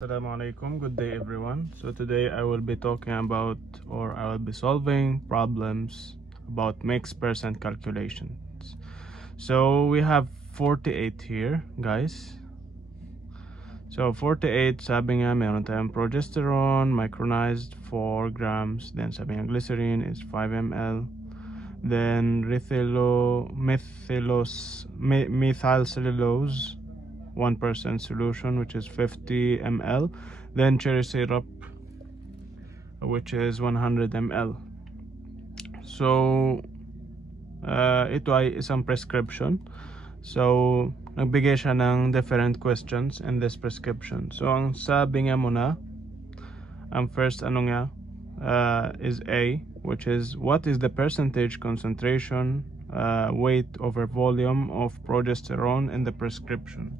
Assalamu alaikum, good day everyone. So today I will be talking about, or I will be solving problems about mixed percent calculations. So we have 48 here, guys. So 48, sabi nga meron tayong progesterone, micronized 4 grams. Then sabi nga glycerin is 5 ml. Then methylcellulose 1% solution, which is 50 ml. Then cherry syrup, which is 100 ml. So ito ay isang prescription. So nagbigay siya ng different questions in this prescription. So ang sabi nga muna, ang first is A, which is what is the percentage concentration, weight over volume of progesterone in the prescription.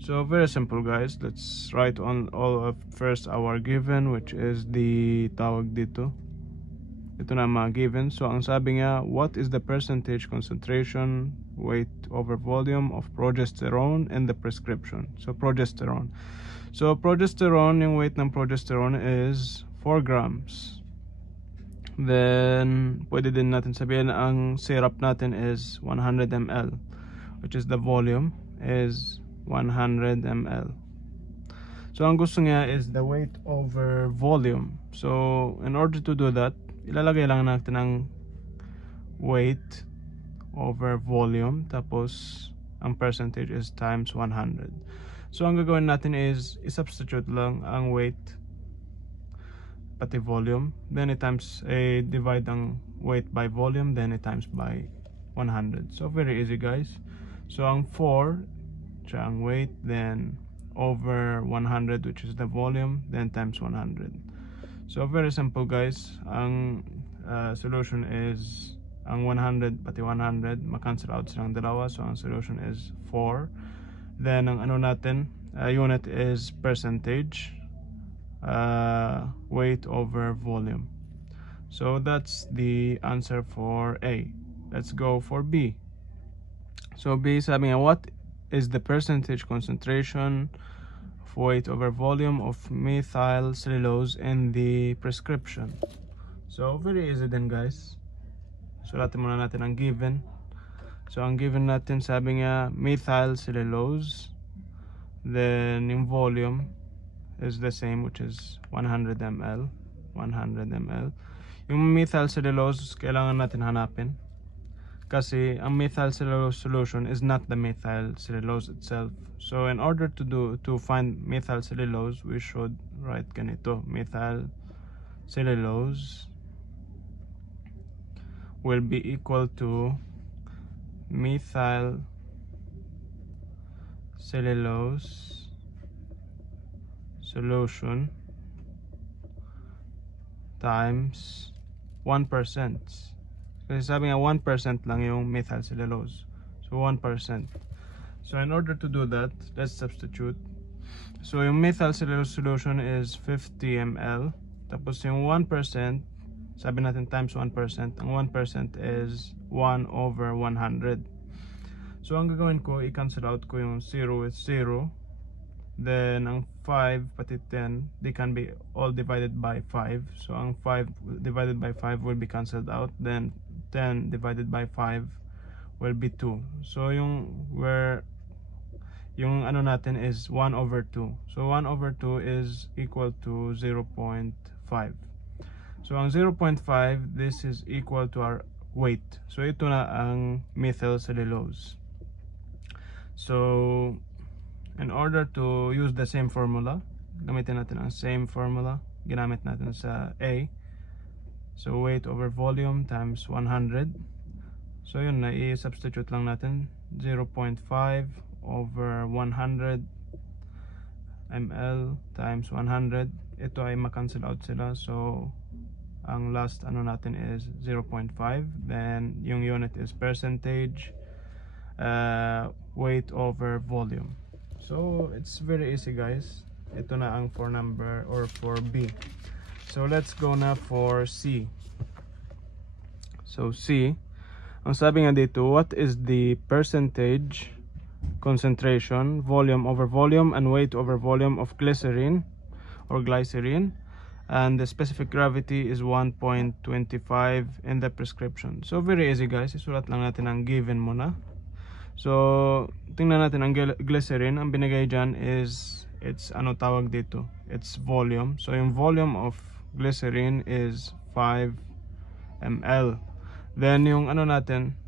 So very simple, guys. Let's write on all of first our given, which is the tawag dito. Ito na mga given. So ang sabi nga, what is the percentage concentration, weight over volume of progesterone in the prescription? So progesterone. So progesterone, yung weight ng progesterone is 4 grams. Then pwede din natin sabihin ang syrup natin is 100 ml, which is the volume is 100 ml. So ang gusto niya is the weight over volume. So in order to do that, ilalagay lang natin ang weight over volume, tapos ang percentage is times 100. So ang gagawin natin is i-substitute lang ang weight pati volume, then divide ang weight by volume, then times by 100. So very easy, guys. So ang 4 siya ang weight, then over 100, which is the volume, then times 100. So very simple, guys. Ang solution is ang 100 pati 100 ma-cancel out silang dalawa, so ang solution is 4. Then ang unit is percentage, weight over volume. So that's the answer for A. Let's go for B. So B, sabi nga, what is the percentage concentration of weight over volume of methylcellulose in the prescription? So very easy din, guys. Sulatin muna natin ang given. So ang given natin, sabi nga methylcellulose, then yung volume is the same, which is 100 ml. Yung methylcellulose kailangan natin hanapin, kasi ang methylcellulose solution is not the methylcellulose itself. So in order to find methylcellulose, we should write ganito: methylcellulose will be equal to methylcellulose solution times 1%. Kasi sabi nga 1% lang yung methylcellulose. So 1%. So in order to do that, let's substitute. So yung methylcellulose solution is 50 ml. Tapos yung 1%, sabi natin times 1%. Ang 1% is 1 over 100. So ang gagawin ko, i-cancel out ko yung 0 with 0. Then ang 5 pati 10, they can be all divided by 5. So ang 5 divided by 5 will be cancelled out. Then 10 divided by 5 will be 2. So yung natin is 1 over 2. So 1 over 2 is equal to 0.5. So ang 0.5, this is equal to our weight. So ito na ang methylcellulose. So in order to use the same formula, gamitin natin ang same formula ginamit natin sa A. So weight over volume times 100. So yun na, i-substitute lang natin 0.5 over 100 ml times 100. Ito ay ma-cancel out sila. So ang last natin is 0.5. Then yung unit is percentage, weight over volume. So it's very easy, guys. Ito na ang for number or for B. So let's go na for C. So C, ang sabi nga dito, what is the percentage concentration, volume over volume, and weight over volume of glycerin or glycerin, and the specific gravity is 1.25 in the prescription. So very easy guys, isulat lang natin ang given muna. So tingnan natin ang glycerin. Ang binigay dyan is, it's ano tawag dito, it's volume. So yung volume of glycerin is 5 ml. Then yung ano natin,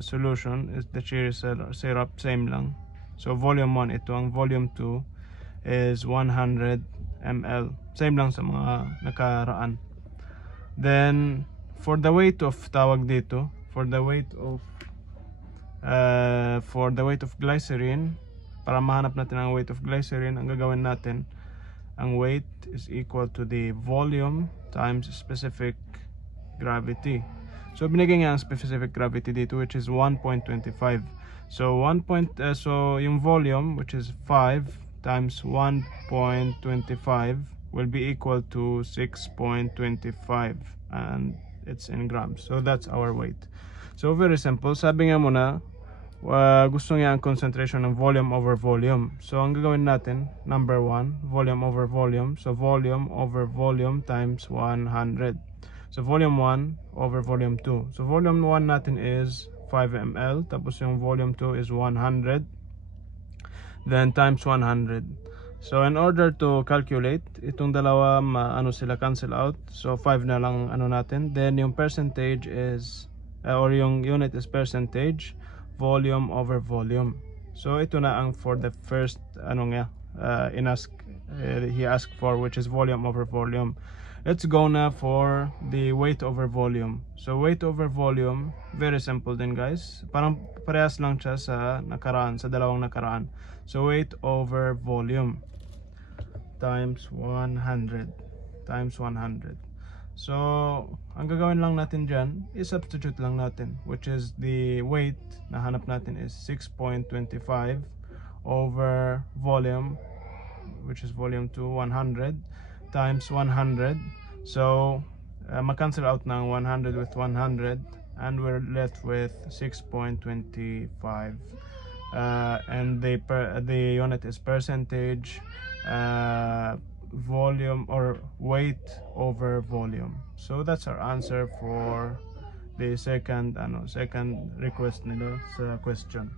solution is the cherry syrup, same lang. So volume 1 ito, ang volume 2 is 100 ml, same lang sa mga nakaraan. Then for the weight of tawag dito, for the weight of glycerin, para mahanap natin ang weight of glycerin, ang gagawin natin, ang weight is equal to the volume times specific gravity. So binigay nga ang specific gravity dito, which is 1.25. So so yung volume, which is 5 times 1.25, will be equal to 6.25, and it's in grams. So that's our weight. So very simple. Sabi nga muna, gusto niya ang concentration ng volume over volume. So ang gagawin natin, number 1, volume over volume. So volume over volume times 100. So volume 1 over volume 2. So volume 1 natin is 5 ml. Tapos yung volume 2 is 100. Then times 100. So in order to calculate, itong dalawa ano sila cancel out. So 5 na lang ano natin. Then yung percentage is, or yung unit is percentage, volume over volume. So ito na ang for the first ano nga he asked for, which is volume over volume. Let's go na for the weight over volume. So weight over volume, very simple din guys. Parang parehas lang siya sa nakaraan, sa dalawang nakaraan. So weight over volume times 100 times 100. So ang gagawin lang natin dyan, i-substitute lang natin, which is the weight na hanap natin is 6.25 over volume, which is volume 2, 100 times 100. So ma-cancel out ng 100 with 100, and we're left with 6.25, and the unit is percentage, volume or weight over volume. So that's our answer for the second request nila sa question.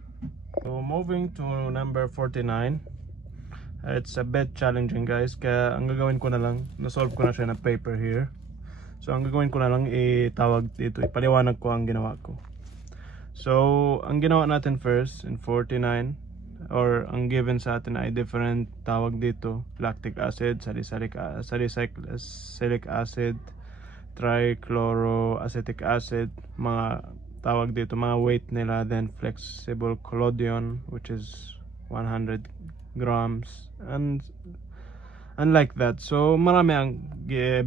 So moving to number 49. It's a bit challenging guys, kaya ang gagawin ko na lang, na-solve ko na siya na paper here. So ang gagawin ko na lang, itawag dito, ipaliwanag ko ang ginawa ko. So ang ginawa natin first in 49, or ang given sa atin ay different tawag dito, lactic acid, salicylic acid, trichloroacetic acid, mga tawag dito, mga weight nila. Then flexible collodion, which is 100 grams, and like that. So marami ang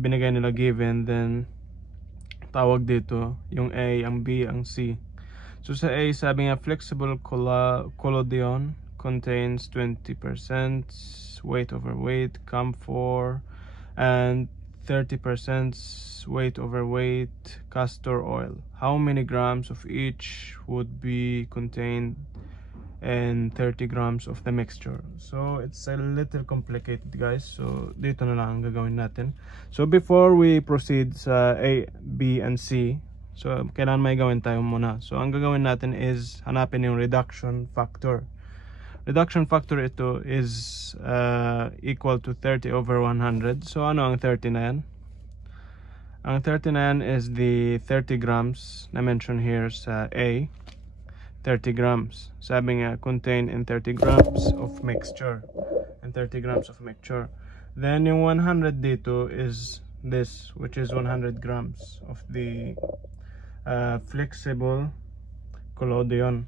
binigay nila given. Then tawag dito yung A, ang B, ang C. So sa A, sabi nga flexible collodion contains 20% weight over weight, camphor, and 30% weight over weight, castor oil. How many grams of each would be contained and 30 grams of the mixture? So it's a little complicated guys, so dito na lang ang gagawin natin. So before we proceed sa A, B, and C, so kailangan may gawin tayo muna. So ang gagawin natin is hanapin yung reduction factor. Reduction factor ito is equal to 30 over 100. So ano ang 30 na yan? Ang 30 na yan is the 30 grams na mention here sa A. 30 grams. Sabi nga, contained in 30 grams of mixture. And 30 grams of mixture. Then yung 100 dito is this, which is 100 grams of the flexible collodion.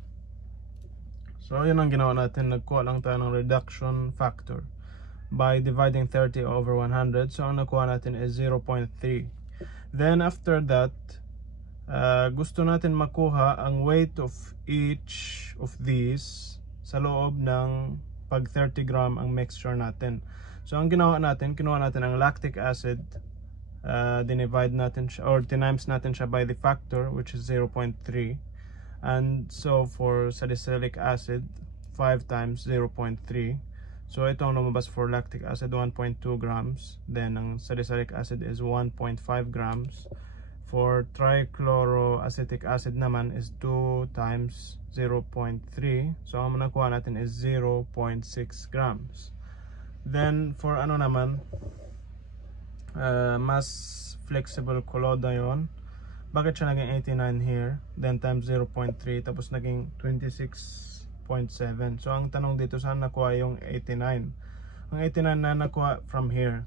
So yun ang ginawa natin. Nagkuha lang tayo ng reduction factor by dividing 30 over 100. So ang nakuha natin is 0.3. Then after that, gusto natin makuha ang weight of each of these sa loob ng pag 30 gram ang mixture natin. So ang ginawa natin, kinuha natin ang lactic acid, dinivide natin siya, or tinimes natin siya by the factor, which is 0.3. And so for salicylic acid, 5 times 0.3. So ito ang lumabas for lactic acid, 1.2 grams. Then ang salicylic acid is 1.5 grams. For trichloroacetic acid naman is 2 times 0.3. So ang nakuha natin is 0.6 grams. Then for ano naman, mass flexible collodion, bakit siya naging 89 here, then times 0.3, tapos naging 26.7. So ang tanong dito, saan nakuha yung 89? Ang 89 na nakuha from here.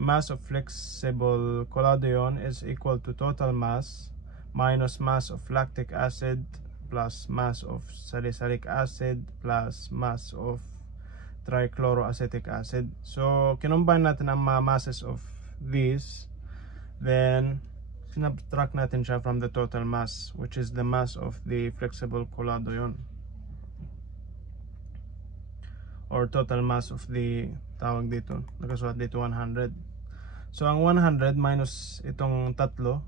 Mass of flexible collodion is equal to total mass minus mass of lactic acid plus mass of salicylic acid plus mass of trichloroacetic acid. So kinumbine natin ang mga masses of these, then sinabtract natin siya from the total mass, which is the mass of the flexible collodion, or total mass of the, tawag dito, nakasulat dito 100. So ang 100 minus itong tatlo,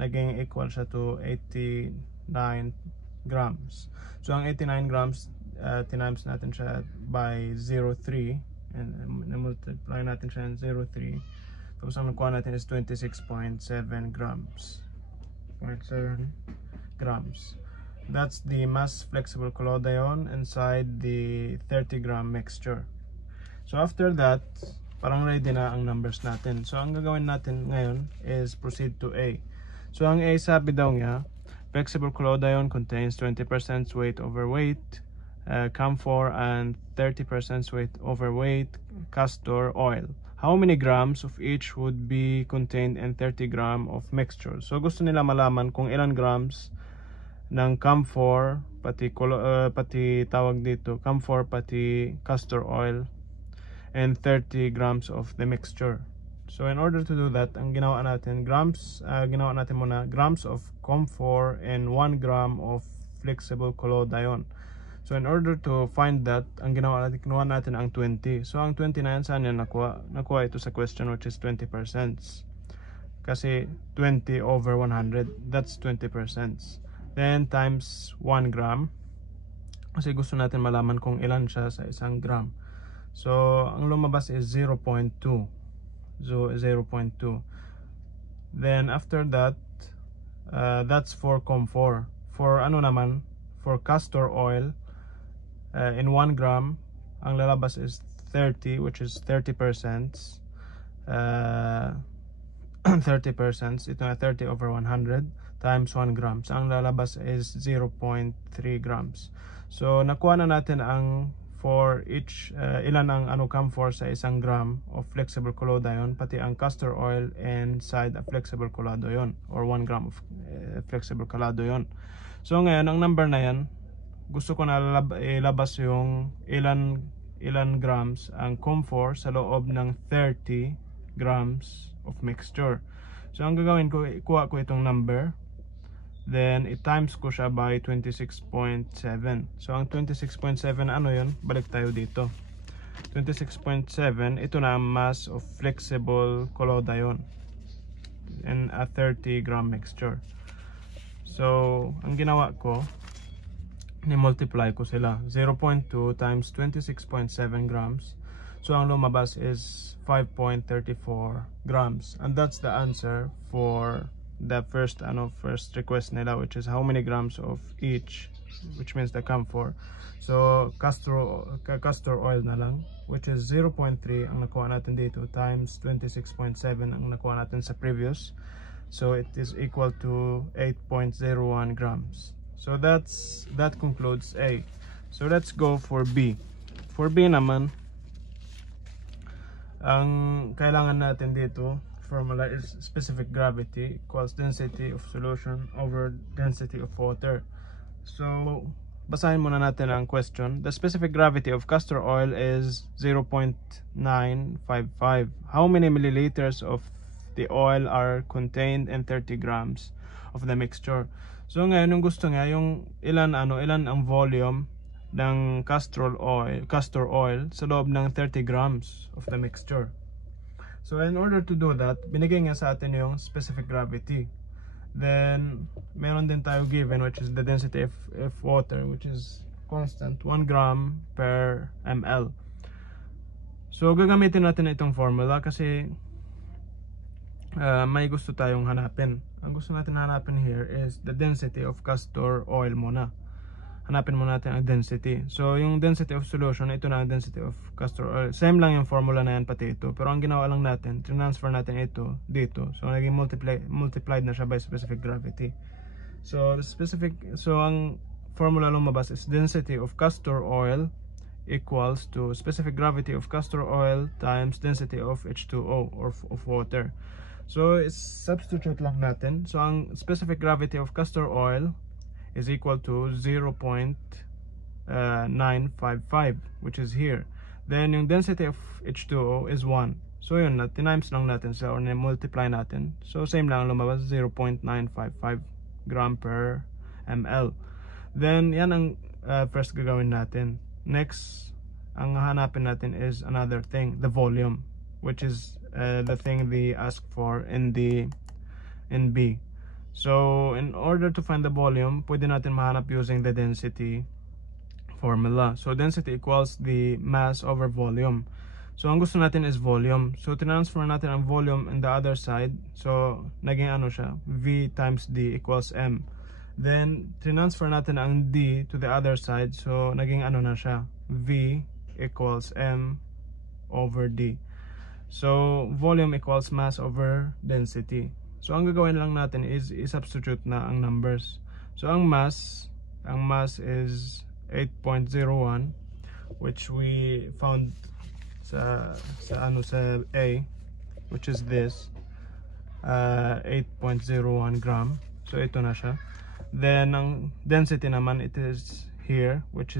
naging equal siya to 89 grams. So ang 89 grams, tinimes natin siya by 0.3 and multiply natin siya in 0.3. Tapos ang nakuha natin is 26.7 grams. 0.7 grams. That's the mass flexible collodion inside the 30 gram mixture. So after that, parang ready na ang numbers natin. So ang gagawin natin ngayon is proceed to A. So ang A, sabi daw niya, flexible collodion contains 20% weight over weight camphor and 30% weight over weight castor oil. How many grams of each would be contained in 30 gram of mixture? So gusto nila malaman kung ilan grams ng camphor, pati tawag dito, camphor pati castor oil, and 30 grams of the mixture. So in order to do that, ang ginawa natin, ginawa natin muna grams of camphor and 1 gram of flexible collodion. So in order to find that, ang ginawa natin, kinuha natin ang 20. So ang 20 na yan, saan yan nakuha? Nakuha ito sa question, which is 20%. Kasi 20 over 100, that's 20%. Then times 1 gram. Kasi gusto natin malaman kung ilan siya sa isang gram. So ang lumabas is 0.2. So 0.2. Then after that, that's for camphor. For ano naman, for castor oil, in 1 gram, ang lalabas is 30, which is 30%. 30%, ito na 30 over 100 times 1 gram. So ang lalabas is 0.3 grams. So nakuha na natin ang for each, ilan ang camphor sa isang gram of flexible collodion, pati ang castor oil inside a flexible collodion, or 1 gram of flexible collodion. So ngayon, ang number na yan, gusto ko na ilabas yung ilan grams ang camphor sa loob ng 30 grams of mixture. So ang gagawin ko, ikuha ko itong number, then i-times ko siya by 26.7. So ang 26.7, ano yun? Balik tayo dito. 26.7, ito na ang mass of flexible collodion in a 30 gram mixture. So ang ginawa ko, ni-multiply ko sila. 0.2 times 26.7 grams. So ang lumabas is 5.34 grams. And that's the answer for the first request nila, which is how many grams of each, which means the camphor. So castor oil na lang, which is 0.3 ang nakuha natin dito, times 26.7 ang nakuha natin sa previous. So it is equal to 8.01 grams. So that concludes A. So let's go for B. For B naman, ang kailangan natin dito formula is specific gravity equals density of solution over density of water. So basahin muna natin ang question. The specific gravity of castor oil is 0.955. How many milliliters of the oil are contained in 30 grams of the mixture? So ngayon, yung gusto nga, yung ilan ang volume ng castor oil sa loob ng 30 grams of the mixture. So in order to do that, binigay nga sa atin yung specific gravity. Then meron din tayo given, which is the density of water, which is constant 1 gram per ml. So gagamitin natin itong formula kasi may gusto tayong hanapin. Ang gusto natin hanapin here is the density of castor oil muna. Hanapin muna natin ang density. So yung density of solution, ito na ang density of castor oil. Same lang yung formula na yan pati ito. Pero ang ginawa lang natin, transfer natin ito dito. So naging multiplied na siya by specific gravity. So ang formula lumabas is density of castor oil equals to specific gravity of castor oil times density of H2O or of water. So substitute lang natin. So ang specific gravity of castor oil is equal to 0.955, which is here. Then yung density of H2O is 1. So yun, tinimes lang natin siya or multiply natin. So same lang lumabas, 0.955 gram per ml. Then yan ang first gagawin natin. Next, ang hanapin natin is another thing, the volume, which is the thing they ask for in B. So in order to find the volume, pwede natin mahanap using the density formula. So density equals the mass over volume. So ang gusto natin is volume. So transfer natin ang volume in the other side. So naging ano siya, V times D equals M. Then transfer natin ang D to the other side. So naging ano na siya, V equals M over D. So volume equals mass over density. So ang gagawin lang natin is i-substitute na ang numbers. So ang mass is 8.01, which we found sa A, which is this 8.01 gram. So ito na siya. Then ang density naman, it is here, which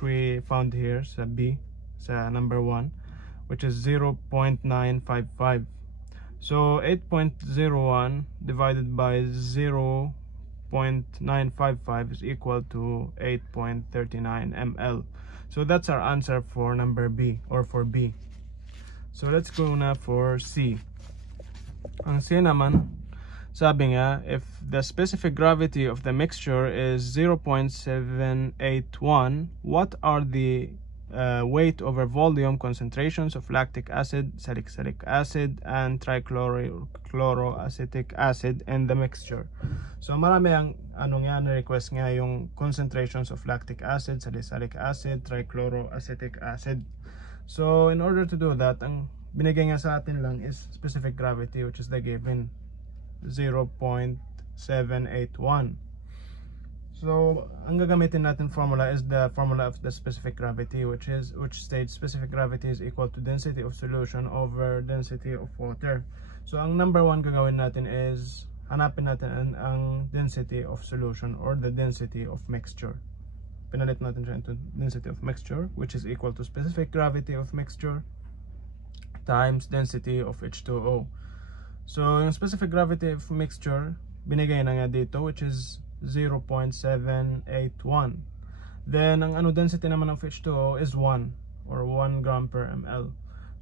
we found here sa B, sa number 1, which is 0.955. So 8.01 divided by 0.955 is equal to 8.39 ml. So that's our answer for number B, or for B. So let's go na for C. Ang C naman, sabi nga, if the specific gravity of the mixture is 0.781, what are the weight over volume concentrations of lactic acid, salicylic acid, and trichloroacetic acid in the mixture? So marami ang na-request nga yung concentrations of lactic acid, salicylic acid, trichloroacetic acid. So in order to do that, ang binigay nga sa atin lang is specific gravity, which is the given 0.781. So ang gagamitin natin formula is the formula of the specific gravity, which states specific gravity is equal to density of solution over density of water. So ang number 1 gagawin natin is hanapin natin ang density of solution or the density of mixture. Pinalit natin siya into density of mixture, which is equal to specific gravity of mixture times density of H2O. So yung specific gravity of mixture binigay na nga dito, which is 0.781. Then ang density naman of H2O is 1 or 1 gram per ml.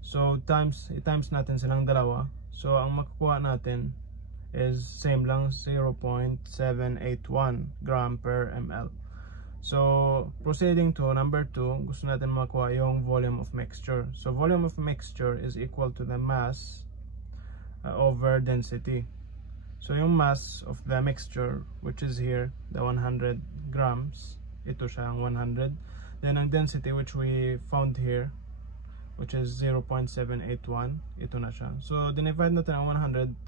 So i-times natin silang dalawa. So ang makukuha natin is same lang, 0.781 gram per ml. So proceeding to number 2, gusto natin makuha yung volume of mixture. So volume of mixture is equal to the mass over density. So yung mass of the mixture, which is here, the 100 grams, ito siya ang 100. Then ang density, which we found here, which is 0.781, ito na siya. So dinivide natin ang 100,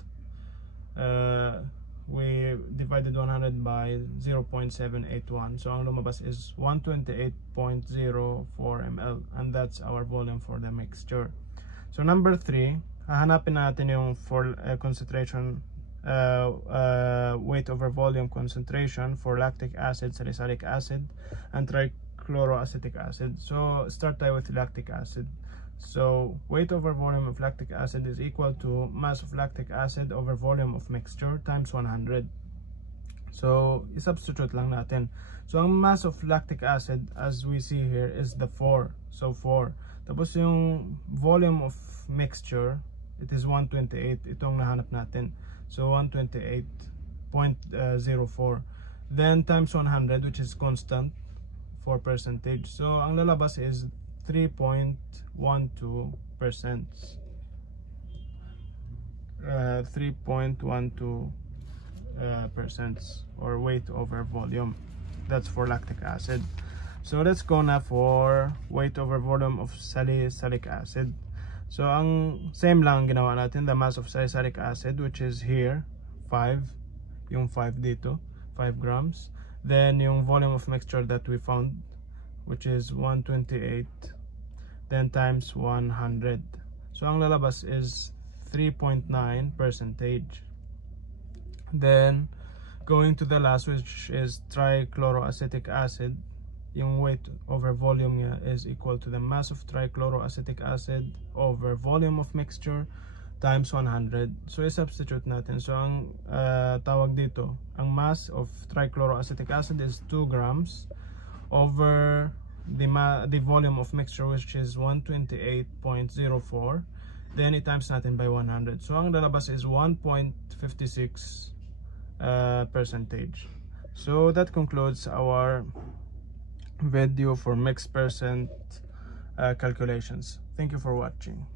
we divided 100 by 0.781. So ang lumabas is 128.04 ml, and that's our volume for the mixture. So number 3, hahanapin natin yung concentration, weight over volume concentration for lactic acid, salicylic acid, and trichloroacetic acid. So start tayo with lactic acid. So weight over volume of lactic acid is equal to mass of lactic acid over volume of mixture times 100. So i-substitute lang natin. So ang mass of lactic acid, as we see here, is the 4. So 4. Tapos yung volume of mixture, it is 128. Itong nahanap natin. So 128.04. Then times 100, which is constant percentage. So ang lalabas is 3.12%. 3.12% or weight over volume. That's for lactic acid. So let's go na for weight over volume of salicylic acid. So ang same lang ginawa natin, the mass of salicylic acid, which is here 5, yung 5 dito, 5 grams. Then yung volume of mixture that we found, which is 128, then times 100. So ang lalabas is 3.9%. Then going to the last, which is trichloroacetic acid, yung weight over volume niya is equal to the mass of trichloroacetic acid over volume of mixture times 100. So i-substitute natin. So ang tawag dito, ang mass of trichloroacetic acid is 2 grams over the volume of mixture, which is 128.04. Then i-times natin by 100. So ang lalabas is 1.56%. So that concludes our video for mixed percent calculations. Thank you for watching.